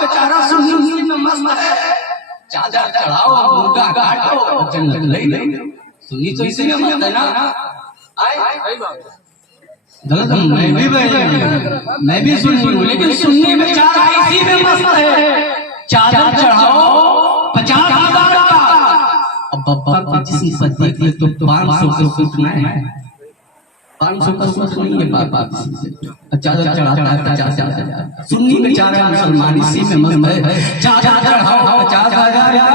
बेचारा सुन्नी में मस्त है, चादर चढ़ाओ मुर्गा काटो जन्नत ले लो। सुन्नी तो इसी में मस्त है ना। गलत मैं भी सुन्नी हूँ, लेकिन सुन्नी बेचारा इसी में मस्त है। चादर चढ़ाओ 50,000 का, अब बब्बा किसी पर देख ले तो 500 का सूचना है, 500 का सूचना नहीं है बाबा चादर चढ़ाता है 50,000। सुन्नी बेचारा मुसलमान इसी में मस्त है। चादर चढ़ाओ 50,000 का,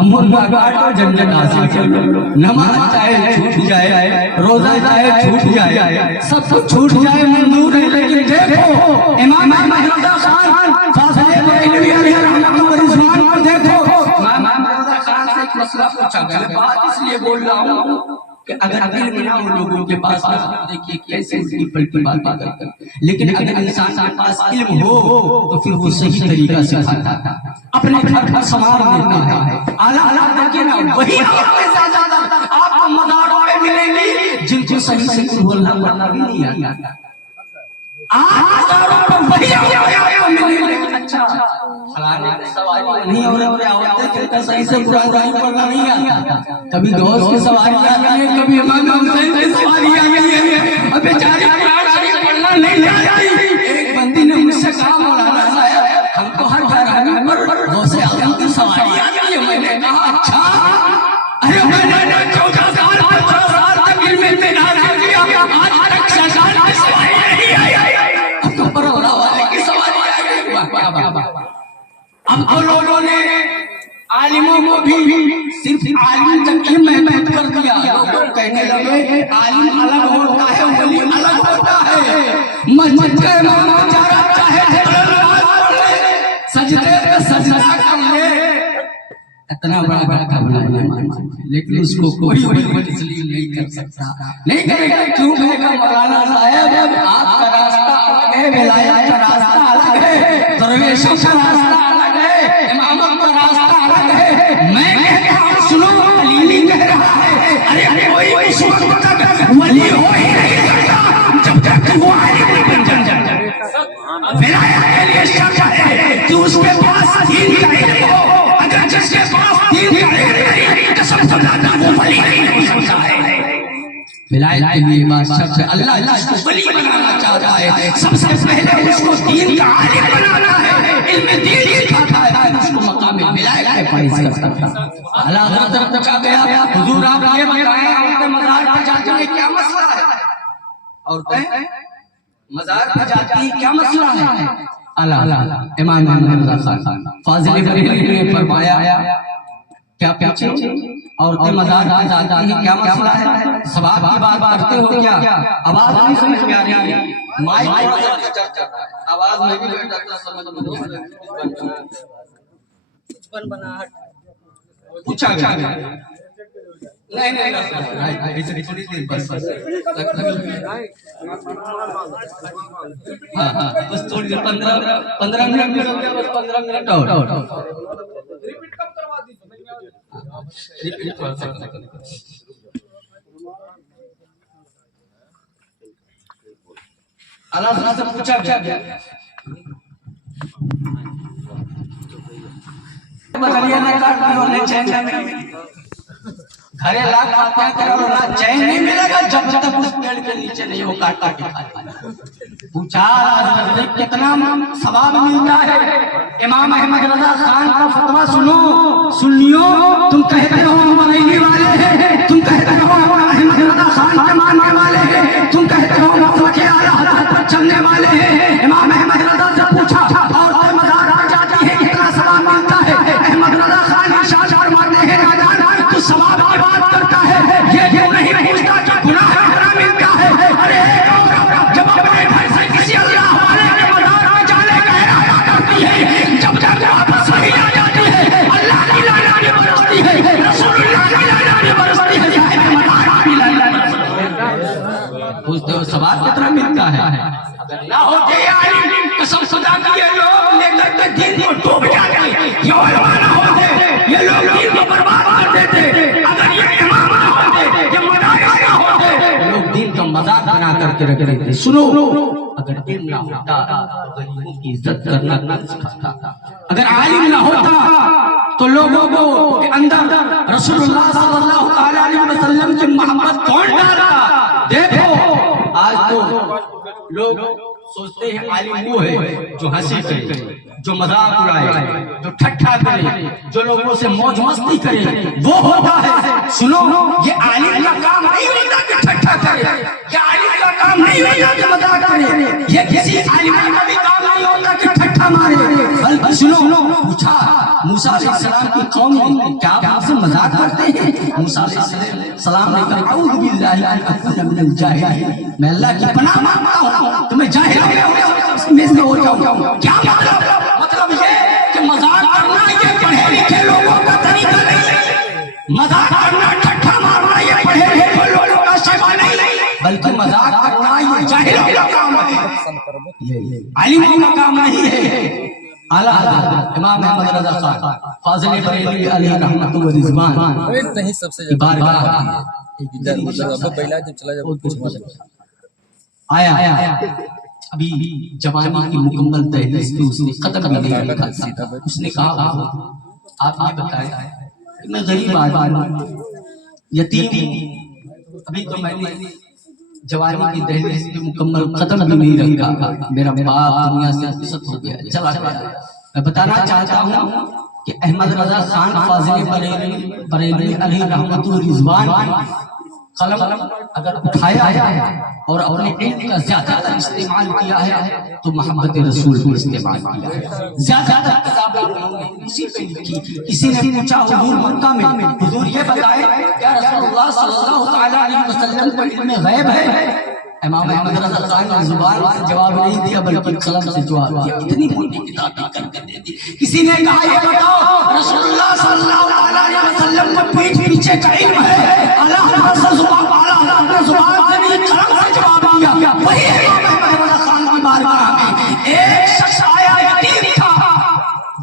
मुर्गा काटो जन्नत हासिल कर लो। नमाज चाहे छूट जाए, रोजा चाहे छूट जाए, सब कुछ छूट जाए मंजूर है, लेकिन देखो इमाम अहमद रज़ा खान फासिले बरेलवी अलैहि रहमतुल्लाह व रिज़वान को देखो। इमाम रज़ा खान से एक मसला पूछा गया, बात इसलिए बोल रहा हूँ कि अगर इल्म ना हो लोगों के पास, देखिए कैसे उल्टी पलटी बातें करते हैं, लेकिन अगर इंसान के पास इल्म हो तो फिर वो सही तरीका से सिखाता है, अपने घर का संभाल लेता है। आला आला देखिए ना, वही आपको मज़ारों में मिलेंगी जिनको सही से कुछ बोलना पढ़ना भी नहीं आता। मज़ारों पर वही मिलेंगे, अच्छा फलाने सवारी नहीं हो रहे कहता सही से कुरान पढ़ना नहीं आता, कभी दोस्त की सवारी आ गई है, कभी इमाम हुसैन की सवारी आ गई है, अब बेचारे कुरान शरीफ पढ़ना नहीं आती। एक बंदी ने मुझसे कहा मौलाना साहब हमको हर घर पर गौसे आजम की सवारी आ गई है। मैंने कहा अच्छा, अरे मैंने 14 साल 15 साल तक इल्म में नाज़िल किया, आज तक शैतान की सवारी नहीं आई, अब तो परवरा वाले की सवारी आ गई। अब तो लोगों ने आलिमों को भी सिर्फ आलिम तक ही महसूस कर दिया। लोग कहने लगे आलिम अलग होता है, वली अलग होता है। मस्जिद का इमाम बेचारा चाहे सजदे पे सजदा कर ले, इतना बड़ा बड़ा बना, लेकिन उसको कोई तस्लीम नहीं कर सकता, नहीं करेगा। क्यों कहेगा मौलाना साहब आपका रास्ता अलग है, विलायत का रास्ता अलग है, दरवेशों का रास्ता अलग है, इमामों का रास्ता अलग है। मैं कहता हूँ सुनो, अली नहीं कह रहा है, अरे कोई उस वक्त तक वली हो ही नहीं सकता जब तक वो आलिम नहीं बन जाए। विलायत के लिए शर्त है कि उसके पास दीन का इल्म हो, अगर जिसके पास दीन का इल्म नहीं कसम खुदा वो वली नहीं हो सकता है। विलायत के लिए बात शर्त है, अल्लाह उसको वली बनाना चाहता है, सबसे पहले उसको दीन का आलिम बनाना है, इल्म दीन सिखाता है, उसको मकाम विलायत पे फाइज करता है। अल्लाह हज़रत तक आ गया, हुजूर आप ये बताएं औरतें मज़ार पर जाती हैं क्या मसला है? औरतें मज़ार पर जाती हैं क्या मसला है? अल्लाह इमाम अहमद रज़ा खान फाज़िले बरेलवी ने फरमाया क्या पीछे औरतें मज़ार पर जाती हैं क्या मसला है? सवाब की बात करते हो क्या? आवाज नहीं समझ में आ रही है, माइक आवाज में भी बैठ जाता समझ में बना पूछा गया नहीं थोड़ी देर बस हाँ बस थोड़ी देर 15 मिनट हो गया, बस 15 मिनट और रिपीट कब करवा दी? अल्लाह से पूछा क्या बकरियां ने काट दी और चैन नहीं, घरे लाख बातें करो ना चैन नहीं मिलेगा जब तक उस पेड़ के नीचे नहीं वो काटा के खाए। पूछा कितना सवाब मिलता है? इमाम अहमद रज़ा खान का फतवा सुनो, सुनियो, तुम कहते हो हम बरेली वाले हैं, तुम कहते हो हम अहमद रज़ा खान के मानने वाले हैं, तुम कहते हो मसलक आला हज़रत पर चलने वाले हैं। इमाम अहमद रज़ा से पूछा और मज़ार पर जाती है कितना सवाब मिलता है? अहमद रज़ा खान इरशाद फरमाते हैं नादान तू सवाब की बात करता है, ये नहीं पूछता कि गुनाह कितना मिलता है। अरे जब अपने घर से किसी अल्लाह वाले के मज़ार पे जाने का इरादा करती है, जब तक वापस वही आ जाती है, अल्लाह की लानत बरसती है, रसूलुल्लाह की लानत बरसती है, साहिब मज़ार की लानत बरसती है। उस सवाब कितना मिलता है? ना होते आलिम कसम खुदा की ये लोग लेकर के दीन को डूब जाते, ये उलमा ना होते ये लोग दीन को बर्बाद कर देते। के रखते थे। सुनो, अगर इल्म ना होता तो गरीबों की इज्जत करना ना सिखाता, अगर आलिम ना होता तो लोगों को के अंदर रसूलुल्लाह सल्लल्लाहु अलैहि वसल्लम की मोहब्बत कौन डालता। देखो आज तो लोग सोचते हैं आलिम वो है जो हंसी करे, जो मजाक उड़ाए, जो ठट्ठा करे, जो लोगों से मौज मस्ती करे, वो होता है। सुनो, ये आलिम का काम नहीं होता कि ठट्ठा करे, ये आलिम का काम नहीं होता कि मजाक करे, ये किसी आलिम का भी काम नहीं होता कि ठट्ठा मारे। बल्कि सुनो, पूछा मूसा अलैहिस्सलाम की कौम ने, क्या आप आपसे मजाक करते हैं? मूसा अलैहिस्सलाम ने कहा अऊज़ु बिल्लाहि अन अकूना मिनल जाहिलीन, मैं अल्लाह की पनाह मांगता हूं तुम्हें जाहिल में से हो जाऊं। क्या मतलब ये कि मजाक करना ये पढ़े लिखे लोगों का तरीका नहीं, मजाक करना ठट्ठा मारना ये पढ़े लिखे लोगों का सेवा नहीं, बल्कि मजाक करना ये जाहिलों का काम है, ये आलिमों का काम नहीं है। आला इमाम अहमद रज़ा खान फाज़िल बरेलवी अलैहि रहमतु व रिज़वान नहीं सबसे बारगाह मतलब बैला जब चला जाए कुछ मतलब आया अभी जवानी की मुकम्मल दहलीज पे उसने कदम भी नहीं रखा था। उसने कहा आप ये बताएं कि मैं गरीब आदमी यतीम हूं, अभी तो मैंने जवानी की दहलीज पे मुकम्मल कदम भी नहीं रखा, मेरा बाप दुनिया से सब हो गया, चला गया। मैं बताना चाहता हूँ कि अहमद रज़ा खान फाज़िल बरेलवी अलैहि रहमतु व रिज़वान कलम अगर उठाया है और अपने इल्म का ज्यादातर इस्तेमाल किया है तो मोहब्बत रसूल को इस्तेमाल किया है। ज्यादातर किताबें उन्होंने इसी पे लिखी। किसी ने पूछा हुजूर मक्का में हुजूर ये बताएं क्या रसूलुल्लाह सल्लल्लाहु अलैहि वसल्लम को इल्म गैब है? इमाम अहमद रज़ा खान ने जुबान से जवाब नहीं दिया बल्कि कलम से जवाब दिया, इतनी मोटी किताब करके दे दी। किसी ने कहा ये बताओ रसूलुल्लाह सल्लल्लाहु अलैहि वसल्लम को पीठ पीछे का इल्म है? अल्लाह से जुबान अपने जुबान से नहीं कलम से जवाब दिया। वही इमाम अहमद रज़ा खान की बारगाह में एक शख्स आया, यतीम था,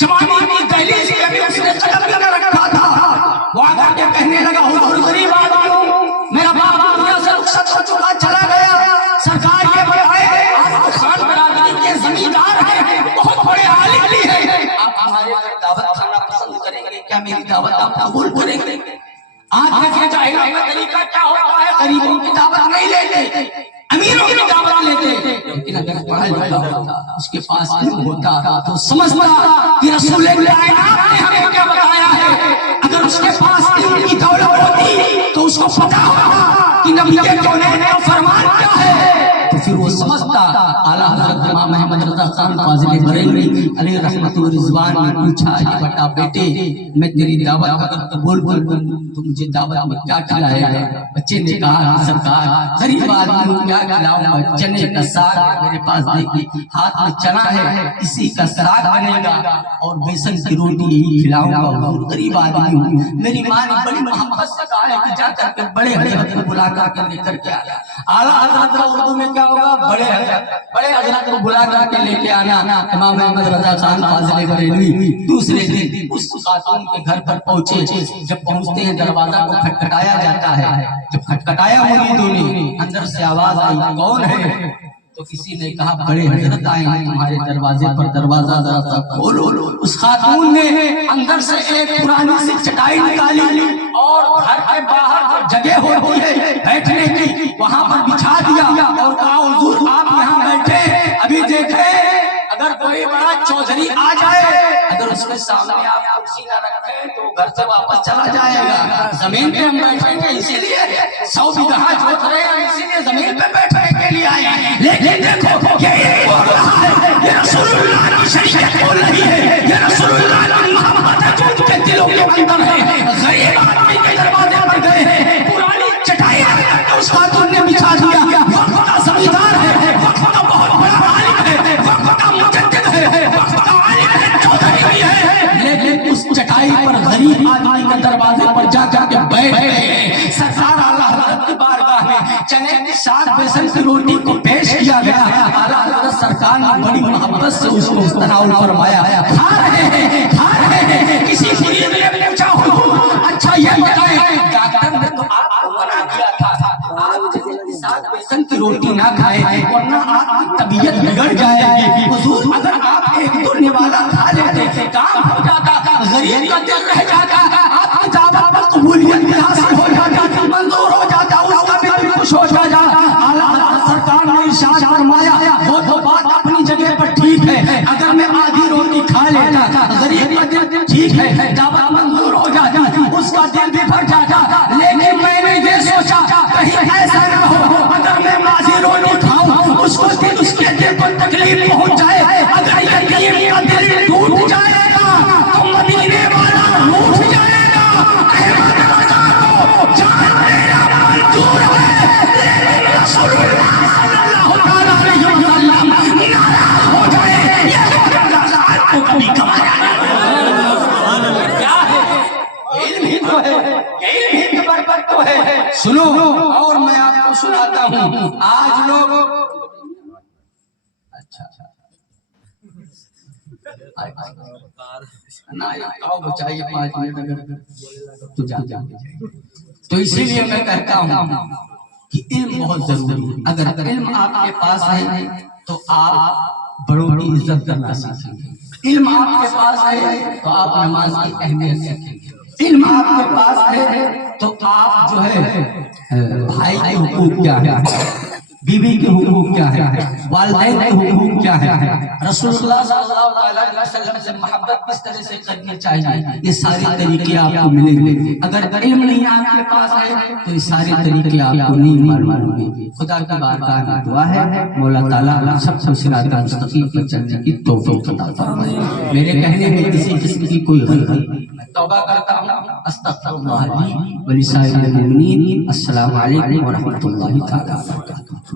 जवानी की दहलीज पे भी उसने कदम लगा रखा था। वो आकर के कहने लगा हुजूर गरीब आदमी हूं, मेरा बाप दुनिया से रुखसत हो चुका, चला गया, सरकार ये बताए आप खान बरादरी के जमींदार हैं, बहुत बड़े आलिम भी हैं, आप हमारे घर दावत खाना पसंद करेंगे क्या? मेरी दावत आप कबूल करेंगे? आज के जाहिलों का तरीका क्या होता है, गरीबों की दावत नहीं लेते, अमीरों की दावत लेते। लेकिन अगर पढ़ा लिखा होता, उसके पास इल्म होता तो समझता कि रसूल कायनात ने हमें क्या बताया है। अगर उसके पास इल्म की दौलत होती तो उसको पता होगा कि नबी के कौनैन का फरमान क्या है, तो फिर वो समझता। आला हज़रत इमाम अहमद रज़ा खान फाज़िल बरेलवी अलैहि रहमतु व रिज़वान ने पूछा ये बता बेटे मैं तेरी दावत अगर कबूल कर लूं तो मुझे दावत में क्या खिलाएगा? बच्चे ने कहा सरकार गरीब आदमी को क्या खिलाऊंगा, चने का साग मेरे पास देखिए हाथ में चना है, इसी का साग बनेगा और बेसन की रोटी यही खिलाऊंगा। गरीब आदमी हूँ, मेरी माँ ने बड़ी मोहब्बत से कहा है कि जाकर के बड़े हजरत को बुला कर लेकर के आया। आला हज़रत का उर्दू में क्या होगा, बड़े हजरत को बुला करके लेके आना। इमाम अहमद रज़ा खान फाज़िल बरेलवी दूसरे दिन उस खातून के घर पर पहुंचे। जब पहुंचते हैं दरवाजा को खटखटाया जाता है, जब खटखटाया मुरीदों ने अंदर से आवाज आई कौन है? तो किसी ने कहा बड़े हजरत आए हैं तुम्हारे दरवाजे पर, दरवाजा जरा सा खोलो। उस खातून ने अंदर से एक पुरानी सी चटाई निकाली और घर के बाहर जगह होती है बैठने की वहां पर बिछा दिया और कहा हुजूर आप यहाँ बैठे, अभी देखे अगर कोई बड़ा चौधरी आ जाए, अगर उसके सामने आप कुर्सी न रखें तो घर से वापस चला जाएगा। जमीन पे हम बैठेंगे इसीलिए 100 बीघा जोत रहे हैं, इसीलिए जमीन पे बैठने के लिए आए हैं। लेकिन देखो ये बोल रहा है, ये रसूलुल्लाह की शरीयत बोल रही है, ये रसूलुल्लाह की मोहब्बत है जो उनके दिलों के अंदर है। गरीब आदमी के दरवाजे पर गए हैं, पुरानी चटाई लगाकर उस खातून ने बिछा दिया। वक्त का जमींदार है, वक्त का बहुत बड़ा आलिम है, वक्त का मुजद्दिद है, वक्त का आलिम है, चौधरी भी है। लेकिन उस चटाई पर गरीब आदमी के दरवाजे पर जाकर के बैठ गए। सरकार आला हज़रत की बारगाह में चने के साथ बेसन की रोटी को पेश किया गया। आला हज़रत सरकार ने बड़ी मोहब्बत से उसको तनाउल फरमाया। खा रहे हैं। किसी मुरीद ने पूछा अच्छा ये बताएं डॉक्टर ने तो आपको मना किया था, आप बेसन وقت روٹی نہ کھائے ورنہ آپ کی طبیعت بگڑ جائے گی. حضور اگر آپ ایک دو نوالا کھا لیتے کام ہو جاتا, غریب کا دل رہ جاتا, آپ کی دعوت پر قبولیت بھی حاصل ہو جاتی, منظور ہو جاتا, اس کا بھی دل خوش ہو جاتا. اعلیٰ حضرت سرکار نے ارشاد فرمایا وہ تو بات اپنی جگہ پر ٹھیک ہے, اگر میں آدھی روٹی کھا لیتا غریب کا دل ٹھیک ہے, دعوت منظور ہو جاتا, اس کا دل بھی بھر جاتا. لیکن میں نے یہ سوچا کہیں ایسا نہ ہو اگر میں آدھی روٹی کھاؤں اس کو اس کے دل کو تکلیف پہنچ جائے, اگر یتیم کا دل ٹوٹ جائے گا تو مدینے والا روٹ جائے گا. احمد رضا کو جان میرا منظور ہے, لیکن رسول اللہ صلی اللہ تعالیٰ علیہ وسلم ناراض ہو جائے یہ احمد رضا کو کبھی کمایا نہیں. کیا ہے علم ہی تو ہے, علم ہی تو برکت تو ہے. سنو اور میں آپ کو سناتا ہوں. آج لوگ بچائیے 5 منٹ اگر تو جا تو اسی لیے میں کہتا ہوں کہ علم بہت ضروری ہے. اگر علم آپ کے پاس ہے تو آپ بڑوں کی عزت کرنا سیکھیں گے. علم آپ کے پاس ہے تو آپ نماز کی اہمیت سیکھیں گے. علم آپ کے پاس ہے تو آپ جو ہے بھائی کے حقوق کیا ہے, بیوی کے حقوق کیا ہے, والدین کے حقوق کیا ہے, رسول اللہ صلی اللہ علیہ وسلم سے محبت کس طرح سے کرنی چاہیے, یہ سارے طریقے آپ کو ملیں گے. اگر علم نہیں آپ کے پاس ہے تو یہ سارے طریقے آپ کو نہیں معلوم گے. خدا کی بارگاہ میں دعا ہے مولا تعالیٰ سب کو صراط مستقیم پر چلنے کی توفیق عطا فرمائے. میرے کہنے میں کسی قسم کی کوئی غلطی توبہ کرتا ہوں. استغفر اللہ لی ولسائر المؤمنین. السلام علیکم ورحمۃ اللہ تعالیٰ وبرکاتہ.